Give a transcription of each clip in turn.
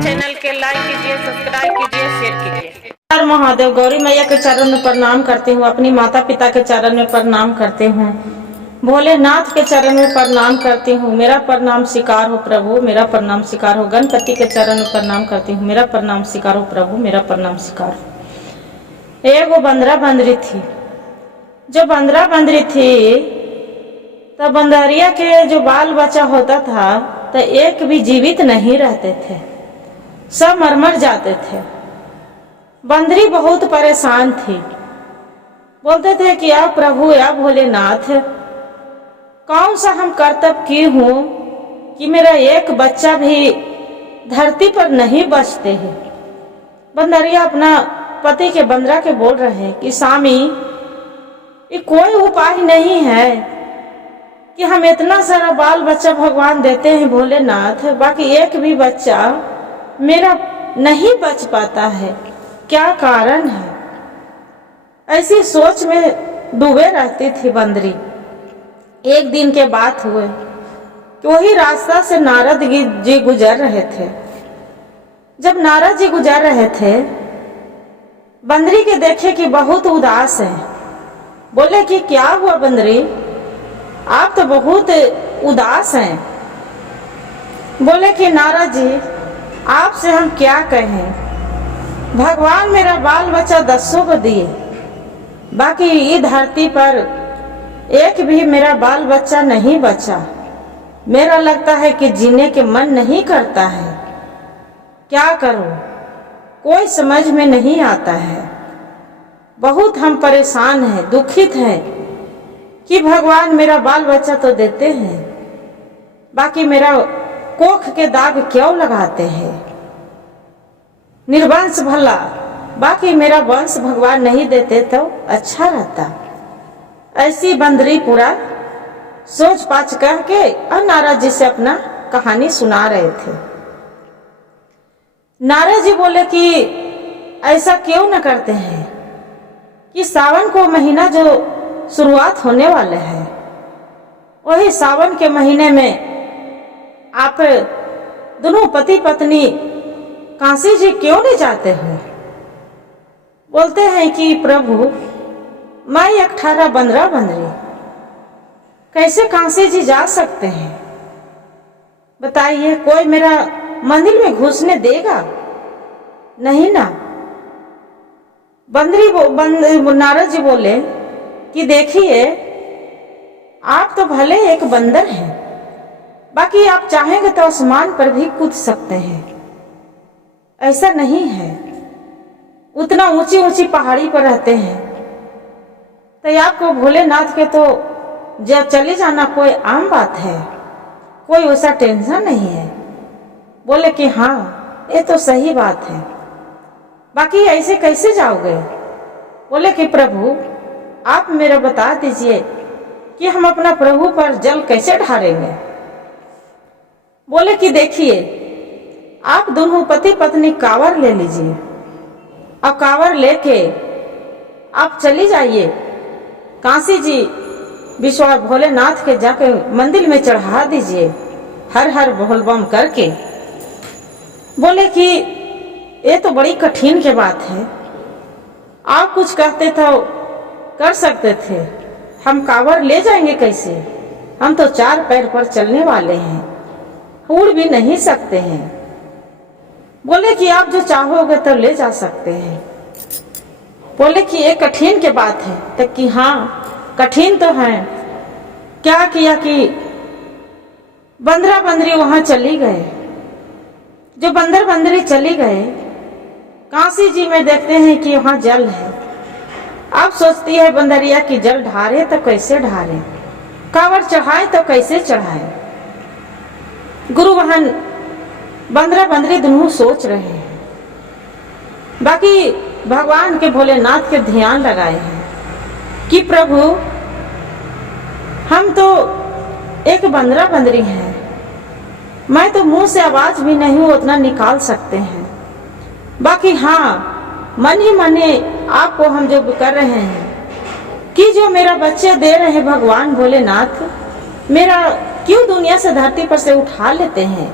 Channel के like कीजिए, subscribe कीजिए, शेयर कीजिए। हर महादेव, गौरी मैया के चरण में प्रणाम करती हूँ, अपनी माता पिता के चरण में प्रणाम करती हूँ, भोलेनाथ के चरण में प्रणाम करती हूँ। मेरा प्रणाम स्वीकार हो प्रभु, मेरा प्रणाम स्वीकार हो। गणपति के चरण में प्रणाम करती हूँ, मेरा प्रणाम स्वीकार हो प्रभु, मेरा प्रणाम स्वीकार हो। एगो बंदरा बंदरी थी। जो बंदरा बंदरी थी तो बंदरिया के जो बाल बच्चा होता था तो एक भी जीवित नहीं रहते थे, सब मर मर जाते थे। बंदरी बहुत परेशान थी, बोलते थे कि आप प्रभु या भोलेनाथ, कौन सा हम कर्तव्य की हूँ कि मेरा एक बच्चा भी धरती पर नहीं बचते हैं। बंदरिया अपना पति के बंदरा के बोल रहे हैं कि स्वामी, ये कोई उपाय नहीं है कि हम इतना सारा बाल बच्चा भगवान देते हैं भोलेनाथ, बाकी एक भी बच्चा मेरा नहीं बच पाता है, क्या कारण है? ऐसी सोच में डूबे रहती थी बंदरी। एक दिन के बात हुए कि वही रास्ता से नारद जी गुजर रहे थे। जब नारद जी गुजर रहे थे, बंदरी के देखे कि बहुत उदास है। बोले कि क्या हुआ बंदरी, आप तो बहुत उदास हैं। बोले कि नारद जी, आपसे हम क्या कहें, भगवान मेरा बाल बच्चा 10 को दिए, बाकी ये धरती पर एक भी मेरा बाल बच्चा नहीं बचा। मेरा लगता है कि जीने के मन नहीं करता है, क्या करूं, कोई समझ में नहीं आता है। बहुत हम परेशान हैं, दुखित हैं कि भगवान मेरा बाल बच्चा तो देते हैं, बाकी मेरा कोख के दाग क्यों लगाते हैं। निर्वंश भला, बाकी मेरा वंश भगवान नहीं देते तो अच्छा रहता। ऐसी बंदरी पूरा सोच पाच कह के और नारद जी से अपना कहानी सुना रहे थे। नारद जी बोले कि ऐसा क्यों न करते हैं कि सावन को महीना जो शुरुआत होने वाले है, वही सावन के महीने में आप दोनों पति पत्नी काशी जी क्यों नहीं जाते हो? बोलते हैं कि प्रभु, मैं 18 बंदरा बंदरी कैसे काशी जी जा सकते हैं? बताइए, कोई मेरा मंदिर में घुसने देगा? नहीं ना। नारद जी बोले कि देखिए, आप तो भले एक बंदर हैं, बाकी आप चाहेंगे तो आसमान पर भी कूद सकते हैं। ऐसा नहीं है, उतना ऊंची ऊंची पहाड़ी पर रहते हैं तो आपको भोलेनाथ के तो जब चले जाना कोई आम बात है, कोई वैसा टेंशन नहीं है। बोले कि हाँ, ये तो सही बात है, बाकी ऐसे कैसे जाओगे? बोले कि प्रभु, आप मेरा बता दीजिए कि हम अपना प्रभु पर जल कैसे ढारेंगे। बोले कि देखिए, आप दोनों पति पत्नी कांवर ले लीजिए और कांवर लेके आप चली जाइए काशी जी, विश्व भोलेनाथ के जाके मंदिर में चढ़ा दीजिए, हर हर बोल बम करके। बोले कि ये तो बड़ी कठिन की बात है, आप कुछ कहते तो कर सकते थे, हम कांवर ले जाएंगे कैसे? हम तो 4 पैर पर चलने वाले हैं, उड़ भी नहीं सकते हैं। बोले कि आप जो चाहोगे तो ले जा सकते हैं। बोले कि ये कठिन की बात है, तो कि हाँ, कठिन तो है। क्या किया कि बंदरा बंदरी वहां चली गए। जो बंदर बंदरी चली गए, काशी जी में देखते हैं कि वहां जल है। अब सोचती है बंदरिया की जल ढारे तो कैसे ढारे, कांवर चढ़ाए तो कैसे चढ़ाए। गुरु वहां बंदरा बंदरी दोनों सोच रहे हैं, बाकी भगवान के भोलेनाथ के ध्यान लगाए हैं कि प्रभु, हम तो एक बंदरा बंदरी हैं, मैं तो मुंह से आवाज भी नहीं उतना निकाल सकते हैं, बाकी हाँ, मन ही मने आपको हम जो कर रहे हैं कि जो मेरा बच्चे दे रहे हैं भगवान भोलेनाथ, मेरा क्यों दुनिया से धरती पर से उठा लेते हैं,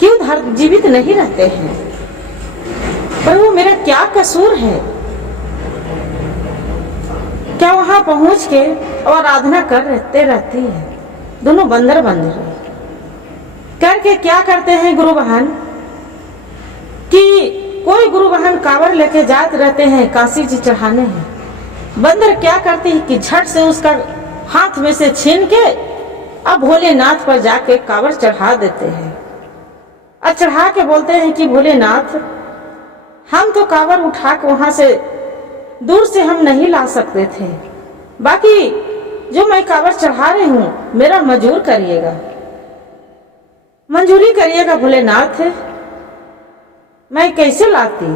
क्यों जीवित नहीं रहते हैं? प्रभु मेरा क्या कसूर है? क्या वहां पहुंच के और आराधना करते रहती है दोनों बंदर करके क्या करते हैं गुरु बहन कि कोई गुरु बहन कांवर लेके जाते रहते हैं काशी जी चढ़ाने हैं। बंदर क्या करते हैं कि झट से उसका हाथ में से छीन के अब भोलेनाथ पर जाके कांवर चढ़ा देते हैं और चढ़ा के बोलते हैं कि भोलेनाथ हम तो कांवर उठा के वहां से दूर से हम नहीं ला सकते थे, बाकी जो मैं कांवर चढ़ा रही हूं मेरा मंजूर करिएगा, मंजूरी करिएगा भोलेनाथ। मैं कैसे लाती?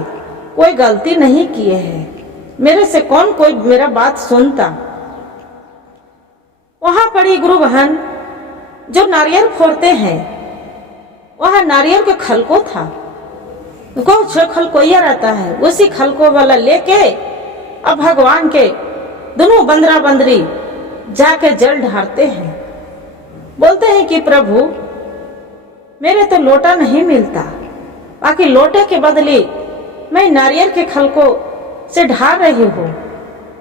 कोई गलती नहीं किए है, मेरे से कौन कोई मेरा बात सुनता। वहां पड़ी गुरु बहन जो नारियल फोड़ते हैं, वहां नारियल के खलको था, कुछ खलकोया रहता है, उसी खलको वाला लेके अब भगवान के दोनों बंदरा बंदरी जाके जल ढारते हैं। बोलते हैं कि प्रभु मेरे तो लोटा नहीं मिलता, बाकी लोटे के बदले मैं नारियल के खलको से ढार रही हूँ,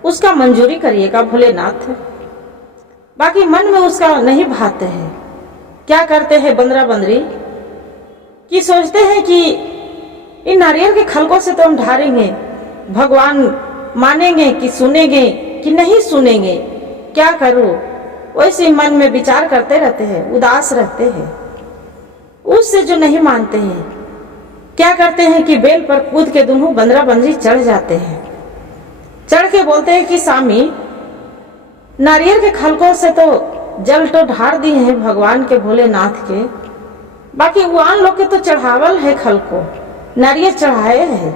उसका मंजूरी करिएगा भोलेनाथ। बाकी मन में उसका नहीं भाते हैं। क्या करते हैं बंदरा बंदरी कि सोचते हैं कि इन नारियल के खलकों से तो हम ढारेंगे, भगवान मानेंगे कि सुनेंगे कि नहीं सुनेंगे, क्या करूं? वैसे मन में विचार करते रहते हैं, उदास रहते हैं। उससे जो नहीं मानते हैं क्या करते हैं कि बेल पर कूद के दोनों बंदरा बंदरी चढ़ जाते हैं। चढ़ के बोलते हैं कि स्वामी नारियल के खलकों से तो जल तो ढार दिए हैं भगवान के भोलेनाथ के, बाकी वान लोग के तो चढ़ावल है खलको, नारियल चढ़ाए है,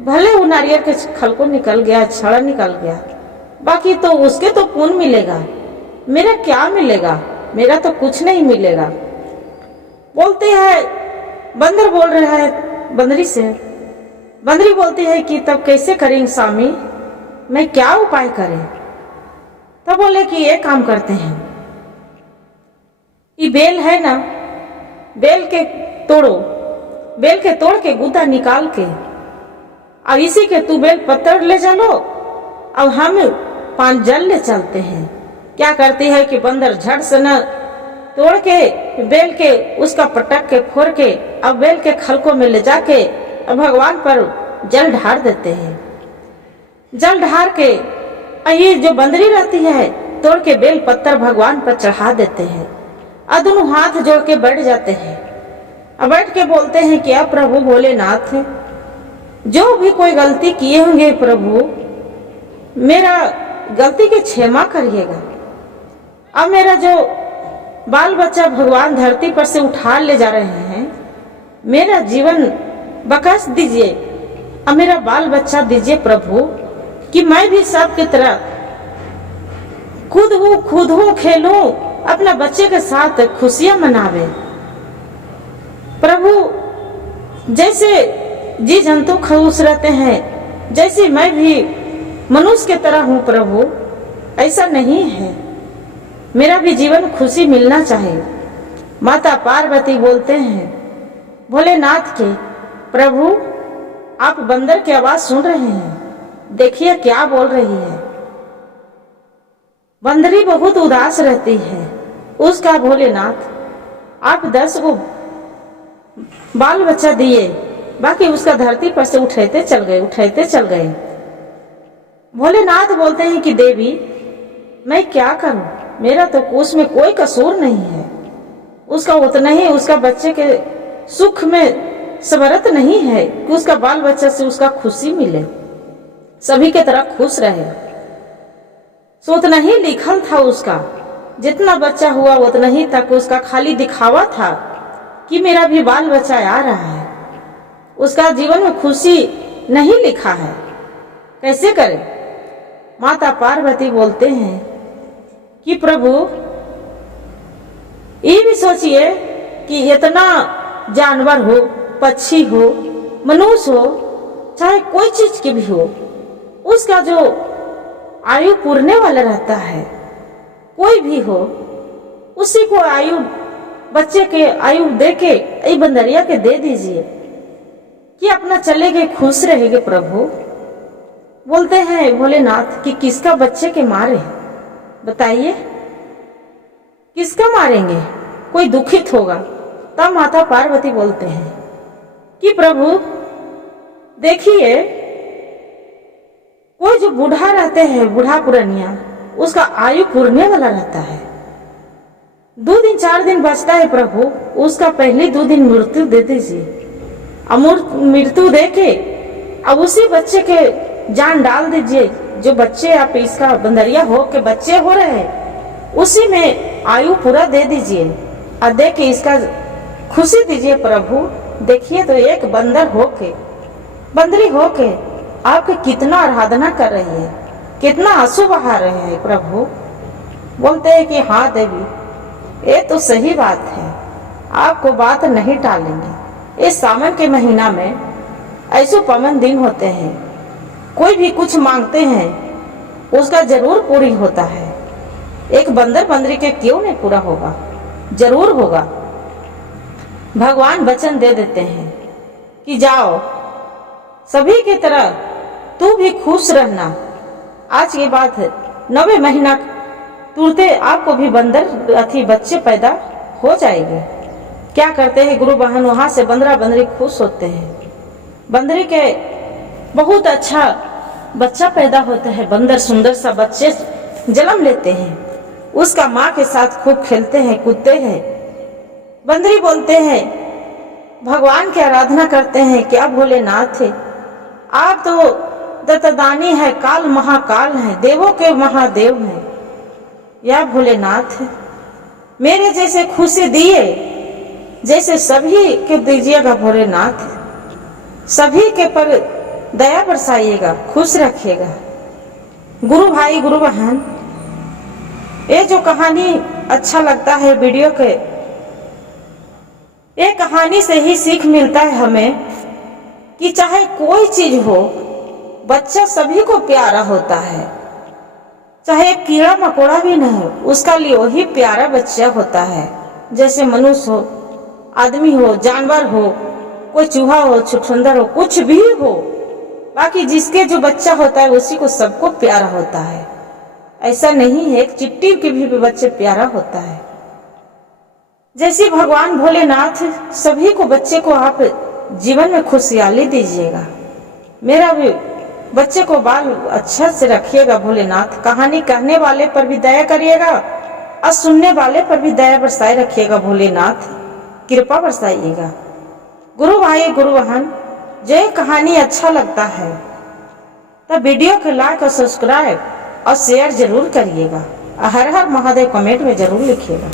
भले वो नारियल के खलको निकल गया, छड़ा निकल गया, बाकी तो उसके तो पुण्य मिलेगा, मेरा क्या मिलेगा? मेरा तो कुछ नहीं मिलेगा। बोलते हैं बंदर बोल रहा है बंदरी से, बंदरी बोलती है कि तब कैसे करेंगे स्वामी, मैं क्या उपाय करें? तब बोले कि ये काम करते हैं, ये बेल है ना, बेल के तोड़ो, बेल के तोड़ के गुदा निकाल के और इसी के तू बेल पत्थर ले चलो और हम 5 जल ले चलते हैं। क्या करती है कि बंदर झट से न तोड़ के बेल के उसका पटक के फोड़ के अब बेल के खलकों में ले जाके अब भगवान पर जल ढार देते हैं। जल ढार के ये जो बंदरी रहती है तोड़ के बेल पत्थर भगवान पर चढ़ा देते हैं और दोनों हाथ जोड़ के बैठ जाते हैं। अब बैठ के बोलते हैं कि अब प्रभु भोलेनाथ जो भी कोई गलती किए होंगे प्रभु मेरा गलती की क्षमा करिएगा। अब मेरा जो बाल बच्चा भगवान धरती पर से उठा ले जा रहे हैं, मेरा जीवन बख्श दीजिए, अब मेरा बाल बच्चा दीजिए प्रभु कि मैं भी सबकी तरह खुद हूँ खेलूं, अपना बच्चे के साथ खुशियां मनावे। प्रभु जैसे जी जंतु खुश रहते हैं, जैसे मैं भी मनुष्य के तरह हूँ प्रभु, ऐसा नहीं है, मेरा भी जीवन खुशी मिलना चाहिए। माता पार्वती बोलते हैं भोलेनाथ के, प्रभु आप बंदर की आवाज सुन रहे हैं, देखिए क्या बोल रही है। बंदरी बहुत उदास रहती है। उसका भोलेनाथ आप 10 को बाल बच्चा दिए, बाकी उसका धरती पर से उठते चल गए। भोलेनाथ बोलते हैं कि देवी मैं क्या करूं, मेरा तो उसमें कोई कसूर नहीं है, उसका उतना ही उसका बच्चे के सुख में समर्थ नहीं है कि उसका बाल बच्चा से उसका खुशी मिले, सभी के तरह खुश रहे। सो उतना ही लिखल था उसका, जितना बच्चा हुआ उतना ही तक उसका खाली दिखावा था कि मेरा भी बाल बच्चा आ रहा है, उसका जीवन में खुशी नहीं लिखा है। कैसे करे? माता पार्वती बोलते हैं कि प्रभु ये भी सोचिए कि इतना जानवर हो, पक्षी हो, मनुष्य हो, चाहे कोई चीज की भी हो, उसका जो आयु पूरने वाला रहता है, कोई भी हो, उसी को आयु बच्चे के आयु दे के ये बंदरिया के दे दीजिए कि अपना चले गए खुश रहेंगे प्रभु। बोलते हैं भोलेनाथ कि किसका बच्चे के मारे, बताइए किसका मारेंगे, कोई दुखित होगा। तब माता पार्वती बोलते हैं कि प्रभु देखिए, कोई जो बूढ़ा रहते हैं, बूढ़ा पुरानिया, उसका आयु पूरने वाला रहता है, 2 दिन 4 दिन बचता है प्रभु, उसका पहले 2 दिन मृत्यु दे दीजिए। अमूर्त मृत्यु देके अब उसी बच्चे के जान डाल दीजिए। जो बच्चे आप इसका बंदरिया हो के बच्चे हो रहे हैं, उसी में आयु पूरा दे दीजिए और दे के इसका खुशी दीजिए प्रभु। देखिए तो एक बंदर होके, बंदरी होके आपके कितना आराधना कर रही है, कितना आंसू बहा रहे हैं प्रभु। बोलते हैं कि हाँ देवी, ये तो सही बात है, आपको बात नहीं टालेंगे। इस सावन के महीना में ऐसे पवन दिन होते हैं, कोई भी कुछ मांगते हैं उसका जरूर पूरी होता है। एक बंदर बंदरी के क्यों नहीं पूरा होगा, जरूर होगा। भगवान वचन दे देते हैं कि जाओ सभी की तरह तू भी खुश रहना। आज की बात है, 9वें महीना तुरते आपको भी बंदर अथी बच्चे पैदा हो जाएंगे। क्या करते हैं गुरु बहन, वहां से बंदरा बंदरी खुश होते हैं। बंदरी के बहुत अच्छा बच्चा पैदा होता है, बंदर सुंदर सा बच्चे जन्म लेते हैं, उसका माँ के साथ खूब खेलते हैं, कूदते हैं। बंदरी बोलते हैं, भगवान की आराधना करते हैं, क्या भोलेनाथ है, आप तो दत्तदानी है, काल महाकाल है, देवों के महादेव हैं, या भोलेनाथ मेरे जैसे खुशी दिए जैसे सभी के दीजिएगा भोलेनाथ, सभी के पर दया बरसाइएगा, खुश रखिएगा। गुरु भाई गुरु बहन, ये जो कहानी अच्छा लगता है वीडियो के, ये कहानी से ही सीख मिलता है हमें कि चाहे कोई चीज हो, बच्चा सभी को प्यारा होता है, चाहे कीड़ा मकोड़ा भी नहीं, उसका लिए वही प्यारा बच्चा होता है। जैसे मनुष्य हो, आदमी हो, जानवर हो, कोई चूहा हो, छुछुंदर हो, कुछ भी हो, बाकी जिसके जो बच्चा होता है उसी को सबको प्यारा होता है। ऐसा नहीं है, एक चिट्टी के भी बच्चे प्यारा होता है। जैसे भगवान भोलेनाथ सभी को बच्चे को आप जीवन में खुशहाली दीजिएगा। मेरा भी बच्चे को बाल अच्छा से रखिएगा भोलेनाथ। कहानी कहने वाले पर भी दया करिएगा और सुनने वाले पर भी दया बरसाए रखिएगा भोलेनाथ, कृपा बरसाइएगा। गुरु भाई गुरु बहन, जो कहानी अच्छा लगता है तो वीडियो को लाइक और सब्सक्राइब और शेयर जरूर करिएगा। हर हर महादेव कमेंट में जरूर लिखिएगा।